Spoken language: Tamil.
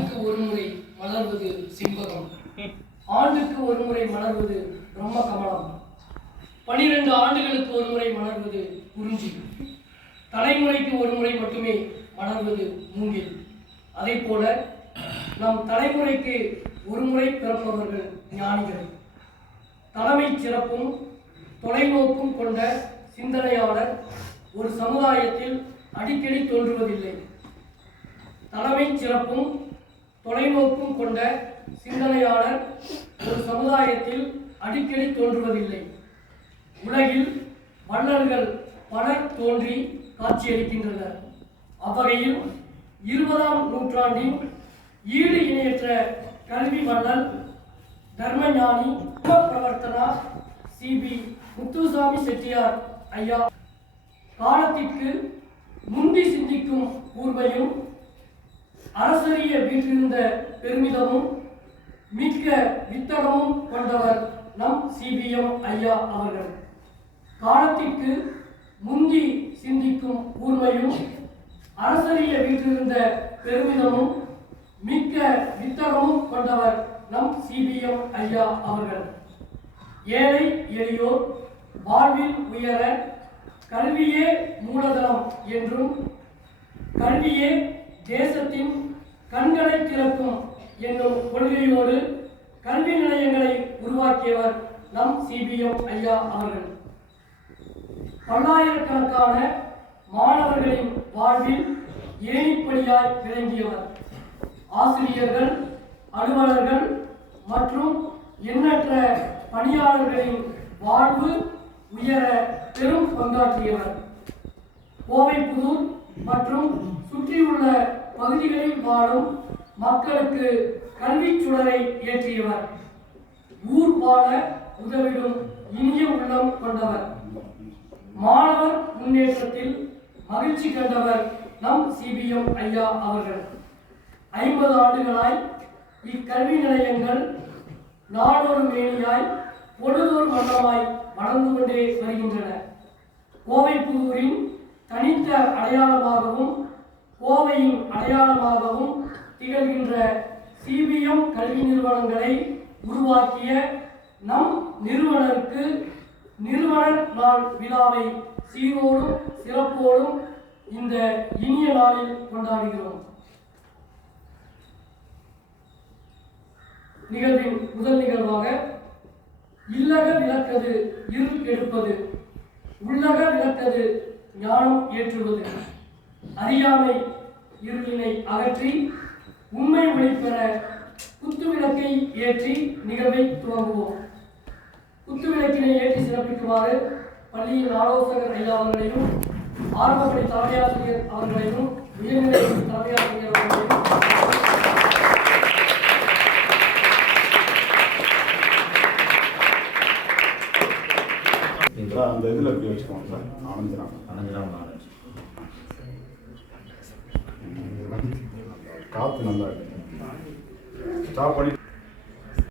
ஆண்டுக்கு ஒரு முறை மலர்வது சிம்பகம், ஆண்டுக்கு ஒரு முறை மலர்வது பிரம்ம கமலம், 12 ஆண்டுகளுக்கு ஒரு முறை மலர்வது குறிஞ்சி, தலைமுறைக்கு ஒரு முறை மட்டுமே மலர்வது மூங்கில். அதை போல நம் தலைமுறைக்கு ஒரு முறை பிறப்பவர்கள் ஞானிகள். தலைமை சிறப்பும் தொலைநோக்கும் கொண்ட சிந்தனையாளர் ஒரு சமுதாயத்தில் அடிக்கடி தோன்றுவதில்லை. தலைமை சிறப்பும் தொலைநோக்கும் கொண்ட சிந்தனையாளர் ஒரு சமுதாயத்தில் அடிக்கடி தோன்றுவதில்லை. உலகில் வள்ளல்கள் பலர் தோன்றி காட்சியளிக்கின்றனர். அவ்வகையில் 20ஆம் நூற்றாண்டின் ஈடு இணையற்ற கல்வி வள்ளல் தர்மஞானி பிரவர்த்தனா சி.பி. முத்துசாமி செட்டியார் ஐயா காலத்திற்கு முந்தி சிந்திக்கும் கூர்மையும் அரசரிய வீற்றிருந்த பெருமிதமும் மிக்க வித்தகமும் கொண்டவர் நம் சிபிஎம் ஐயா அவர்கள். காலத்திற்கு முந்தி சிந்திக்கும் கூர்மையும் அரசரிய வீற்றிருந்த பெருமிதமும் மிக்க வித்தகமும் கொண்டவர் நம் சிபிஎம் ஐயா அவர்கள். ஏழை எளியோர் வாழ்வில் உயர கல்வியே மூலதனம் என்றும் கல்வியே தேசத்தின் கண்களை திறக்கும் என்னும் கொள்கையோடு கல்வி நிலையங்களை உருவாக்கியவர் நம் சிபிஎம் ஐயா அவர்கள். பல்லாயிரக்கணக்கான மாணவர்களின் வாழ்வில் ஏணிப்படியாய் விளங்கியவர். ஆசிரியர்கள், அலுவலர்கள் மற்றும் எண்ணற்ற பணியாளர்களின் வாழ்வு உயர பெரும் பங்காற்றியவர். கோவைப்புதூர் மற்றும் சுற்றியுள்ள பகுதிகளில் வாழும் மக்களுக்கு கல்வி சுடரை ஏற்றியவர். ஊர் வாழ உதவிடும் இனிய உள்ளம் கொண்டவர். மாணவர் முன்னேற்றத்தில் மகிழ்ச்சி கண்டவர் நம் சிபிஎம் ஐயா அவர்கள். 50 ஆண்டுகளாய் இக்கல்வி நிலையங்கள் நாடொரு மேனியாய் பொழுதொரு மண்டலமாய் வளர்ந்து கொண்டே வருகின்றன. கோவைப்புதூரின் தனித்த அடையாளமாகவும் கோவையின் அடையாளமாகவும் திகழ்கின்ற சிபிஎம் கல்வி நிறுவனங்களை உருவாக்கிய நம் நிறுவனருக்கு நிறுவனர் நாள் விழாவை சீரோடும் சிறப்போடும் இந்த இனிய நாளில் கொண்டாடுகிறோம். நிகழ்வின் முதல் நிகழ்வாக இல்லக விளக்கது இருள் கெடுப்பது, உள்ளக விளக்கது ஞானம் ஏற்றுவது, அறியாமை இருளினை அகற்றி உண்மை ஒளிபெற குத்துவிளக்கை ஏற்றி நிகழ்வை துவங்குவோம். குத்துவிளக்கினை ஏற்றி சிறப்பிக்குமாறு பள்ளியின் ஆலோசகர் ஐயா அவர்களையும் ஆரம்பப்பள்ளி தலைமையாசிரியர் அவர்களையும் உயர்நிலை தலைமையாசிரியர் அவர்களையும் அந்த இதில் எப்படி வச்சுக்கோங்க சார். அணைஞ்சிராம காற்று நல்லா இருக்கு. ஸ்டாப் பண்ணி